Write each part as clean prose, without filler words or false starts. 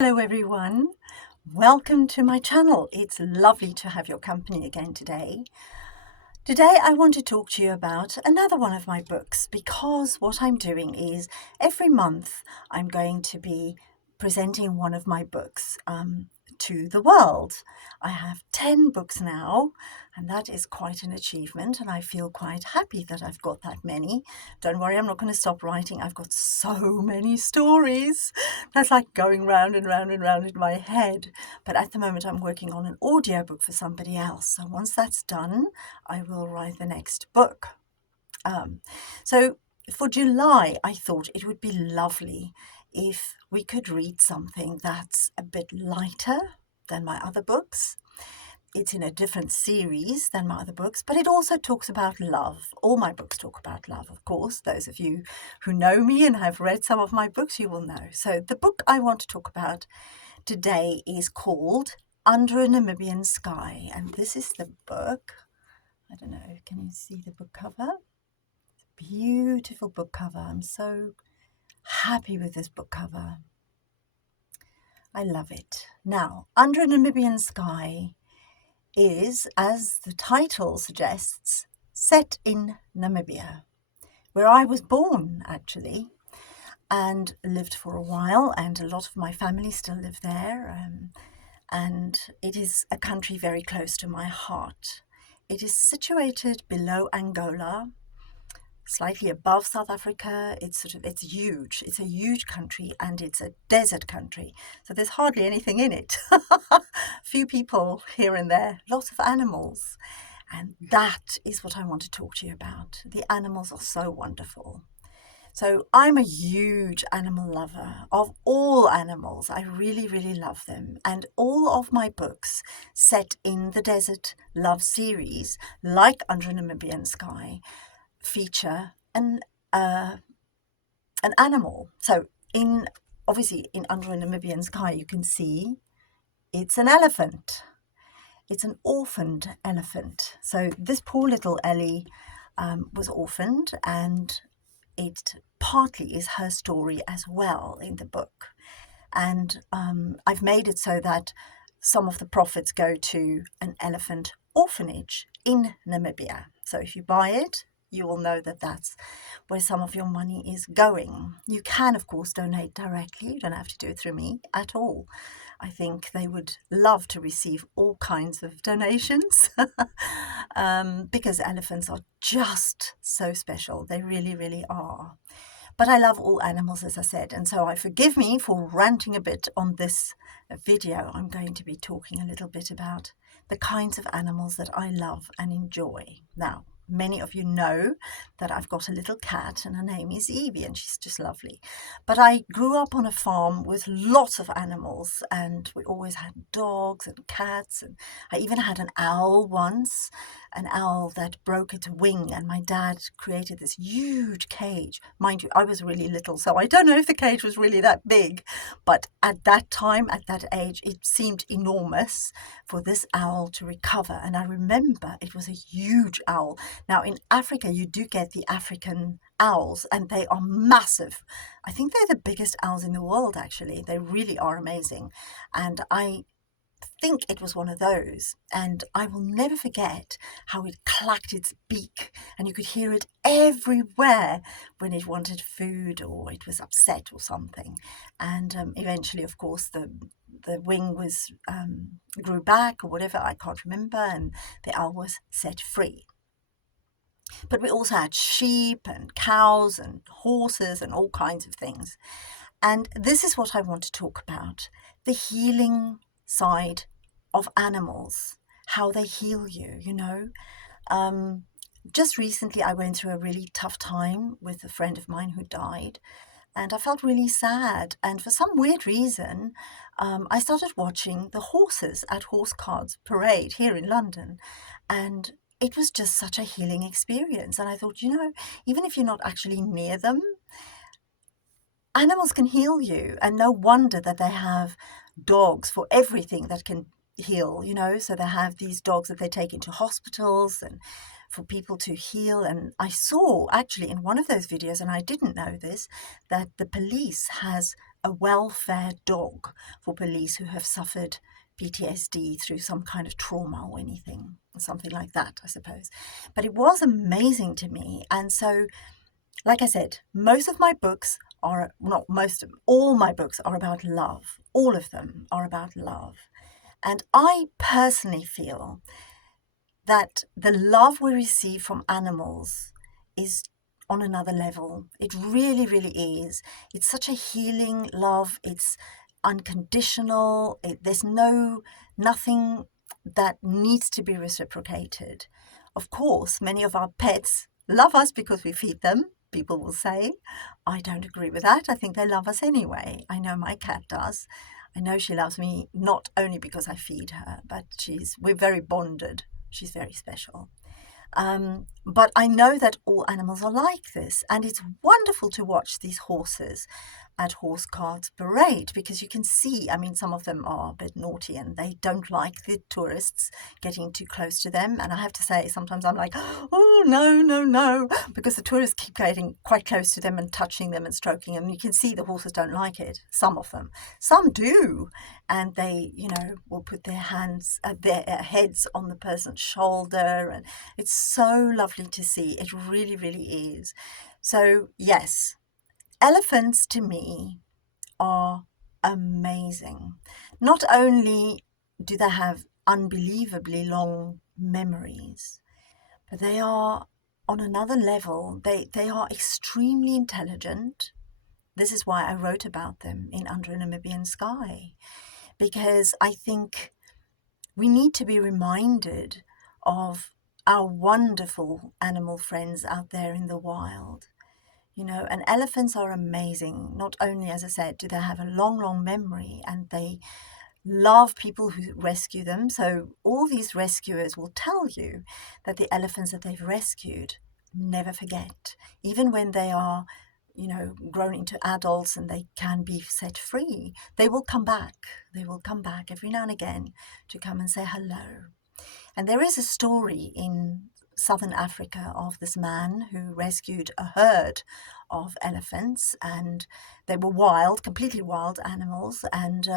Hello everyone, welcome to my channel. It's lovely to have your company again today. Today I want to talk to you about another one of my books because what I'm doing is every month I'm going to be presenting one of my books to the world. I have 10 books now, and that is quite an achievement, and I feel quite happy that I've got that many. Don't worry, I'm not going to stop writing. I've got so many stories. That's like going round and round and round in my head. But at the moment I'm working on an audiobook for somebody else. So once that's done, I will write the next book. So for July, I thought it would be lovely if we could read something that's a bit lighter than my other books. It's in a different series than my other books, but it also talks about love. All my books talk about love, of course. Those of you who know me and have read some of my books, you will know. So the book I want to talk about today is called Under a Namibian Sky. And this is the book. I don't know, can you see the book cover? Beautiful book cover. I'm so happy with this book cover. I love it. Now, Under a Namibian Sky is, as the title suggests, set in Namibia, where I was born actually, and lived for a while, and a lot of my family still live there, and it is a country very close to my heart. It is situated below Angola, slightly above South Africa. It's huge. It's a huge country, and it's a desert country. So there's hardly anything in it. Few people here and there, lots of animals. And that is what I want to talk to you about. The animals are so wonderful. So I'm a huge animal lover of all animals. I really, really love them. And all of my books set in the desert love series, like Under a Namibian Sky, feature an animal. So obviously in Under a Namibian Sky, you can see it's an elephant. It's an orphaned elephant. So this poor little Ellie was orphaned, and it partly is her story as well in the book. And I've made it so that some of the profits go to an elephant orphanage in Namibia. So if you buy it, you will know that that's where some of your money is going. You can, of course, donate directly. You don't have to do it through me at all. I think they would love to receive all kinds of donations because elephants are just so special. They really, really are. But I love all animals, as I said, and so forgive me for ranting a bit on this video. I'm going to be talking a little bit about the kinds of animals that I love and enjoy. Now, many of you know that I've got a little cat, and her name is Evie, and she's just lovely. But I grew up on a farm with lots of animals, and we always had dogs and cats, and I even had an owl once, an owl that broke its wing, and my dad created this huge cage. Mind you, I was really little, so I don't know if the cage was really that big, but at that time, at that age, it seemed enormous for this owl to recover. And I remember it was a huge owl. Now, in Africa, you do get the African owls, and they are massive. I think they're the biggest owls in the world, actually. They really are amazing. And I think it was one of those, and I will never forget how it clacked its beak, and you could hear it everywhere when it wanted food or it was upset or something. And eventually, of course, the wing was grew back or whatever, I can't remember, and the owl was set free. But we also had sheep and cows and horses and all kinds of things. And this is what I want to talk about: the healing side of animals, how they heal you. Just recently I went through a really tough time with a friend of mine who died, and I felt really sad. And for some weird reason, I started watching the horses at Horse Cards Parade here in London, and it was just such a healing experience. And I thought, even if you're not actually near them, animals can heal you, and no wonder that they have dogs for everything that can heal, so they have these dogs that they take into hospitals and for people to heal. And I saw actually in one of those videos, and I didn't know this, that the police has a welfare dog for police who have suffered PTSD through some kind of trauma or anything, something like that, I suppose. But it was amazing to me. And so, like I said, most of my books are, not most of, all my books are about love. All of them are about love. And I personally feel that the love we receive from animals is on another level. It really, really is. It's such a healing love. It's unconditional. There's nothing that needs to be reciprocated. Of course, many of our pets love us because we feed them, people will say. I don't agree with that. I think they love us anyway. I know my cat does. I know she loves me not only because I feed her, but we're very bonded. She's very special. But I know that all animals are like this, and it's wonderful to watch these horses at Horse Carts Parade, because you can see, I mean, some of them are a bit naughty and they don't like the tourists getting too close to them. And I have to say, sometimes I'm like, oh, no, no, no, because the tourists keep getting quite close to them and touching them and stroking them. You can see the horses don't like it, some of them. Some do, and they, will put their heads on the person's shoulder, and it's so lovely to see. It really, really is. So, yes, elephants to me are amazing. Not only do they have unbelievably long memories, but they are on another level. They are extremely intelligent. This is why I wrote about them in Under a Namibian Sky, because I think we need to be reminded of our wonderful animal friends out there in the wild. And elephants are amazing. Not only, as I said, do they have a long, long memory, and they love people who rescue them. So all these rescuers will tell you that the elephants that they've rescued never forget. Even when they are, grown into adults and they can be set free, they will come back. They will come back every now and again to come and say hello. And there is a story in Southern Africa of this man who rescued a herd of elephants, and they were wild, completely wild animals, and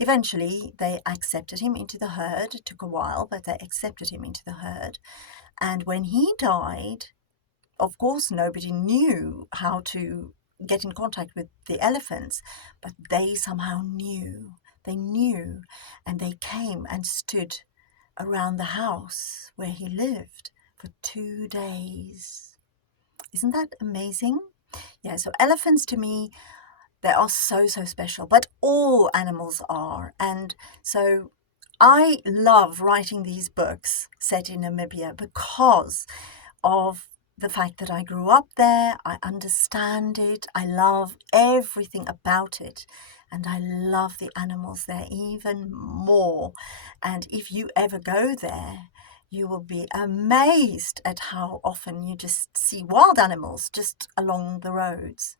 eventually they accepted him into the herd. It took a while, but they accepted him into the herd. And when he died, of course, nobody knew how to get in contact with the elephants, but they somehow knew. They knew, and they came and stood around the house where he lived for 2 days. Isn't that amazing? Yeah, so elephants to me, they are so, so special, but all animals are. And so I love writing these books set in Namibia because of the fact that I grew up there. I understand it. I love everything about it. And I love the animals there even more. And if you ever go there, you will be amazed at how often you just see wild animals just along the roads.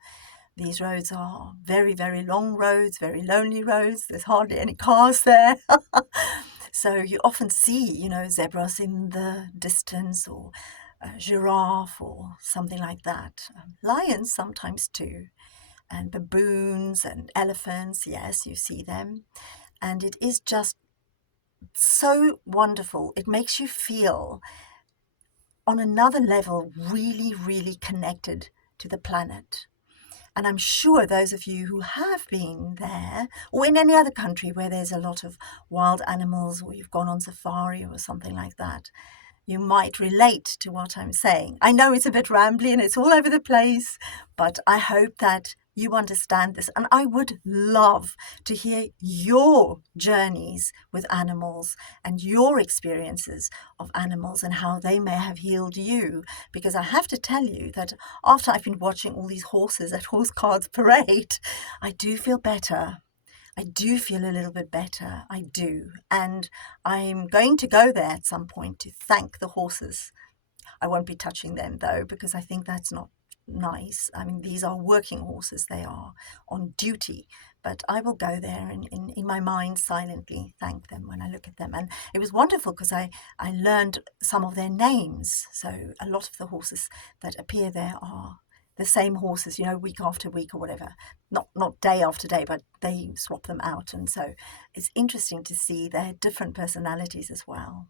These roads are very, very long roads, very lonely roads. There's hardly any cars there. So you often see, zebras in the distance, or a giraffe or something like that. Lions sometimes too. And baboons and elephants, yes, you see them. And it is just so wonderful. It makes you feel on another level really, really connected to the planet. And I'm sure those of you who have been there, or in any other country where there's a lot of wild animals, or you've gone on safari or something like that, you might relate to what I'm saying. I know it's a bit rambly and it's all over the place, but I hope that you understand this. And I would love to hear your journeys with animals and your experiences of animals and how they may have healed you. Because I have to tell you that after I've been watching all these horses at Horse Carts Parade, I do feel better. I do feel a little bit better. I do. And I'm going to go there at some point to thank the horses. I won't be touching them though, because I think that's not nice. I mean, these are working horses. They are on duty. But I will go there and in my mind silently thank them when I look at them. And it was wonderful because I learned some of their names. So a lot of the horses that appear there are the same horses, week after week or whatever. Not day after day, but they swap them out. And so it's interesting to see their different personalities as well.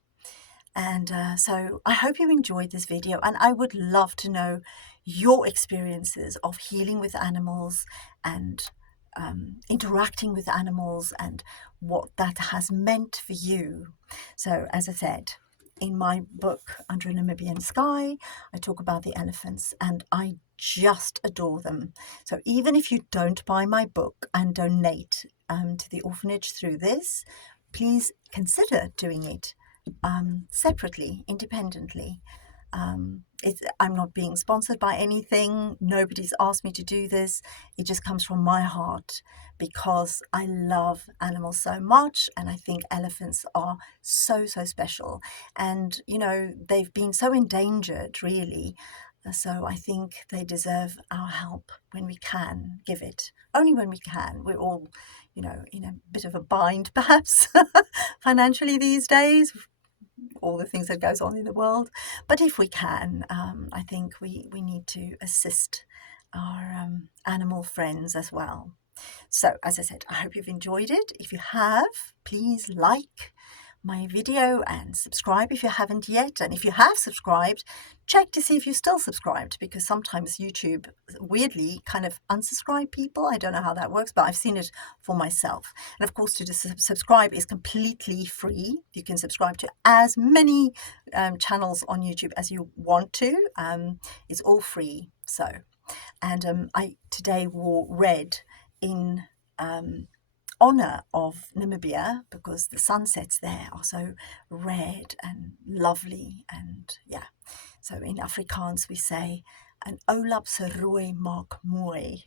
And so I hope you enjoyed this video, and I would love to know your experiences of healing with animals and interacting with animals and what that has meant for you. So as I said, in my book, Under a Namibian Sky, I talk about the elephants, and I just adore them. So even if you don't buy my book and donate to the orphanage through this, please consider doing it separately, independently. I'm not being sponsored by anything. Nobody's asked me to do this. It just comes from my heart because I love animals so much, and I think elephants are so special. And they've been so endangered, really. So I think they deserve our help when we can give it. Only when we can. We're all, in a bit of a bind, perhaps, financially these days, all the things that goes on in the world. But if we can, I think we need to assist our animal friends as well. So as I said, I hope you've enjoyed it. If you have, please like my video and subscribe if you haven't yet. And if you have subscribed, check to see if you're still subscribed, because sometimes YouTube weirdly kind of unsubscribe people. I don't know how that works, but I've seen it for myself. And of course, to subscribe is completely free. You can subscribe to as many channels on YouTube as you want to. It's all free. So, and I today wore red in honor of Namibia, because the sunsets there are so red and lovely. And yeah, so in Afrikaans we say an oulap se rooi maak mooi.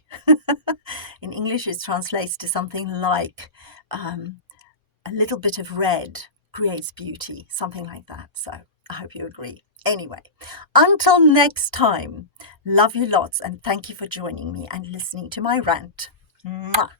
In English it translates to something like a little bit of red creates beauty, something like that. So I hope you agree. Anyway, until next time, love you lots, and thank you for joining me and listening to my rant. Mwah.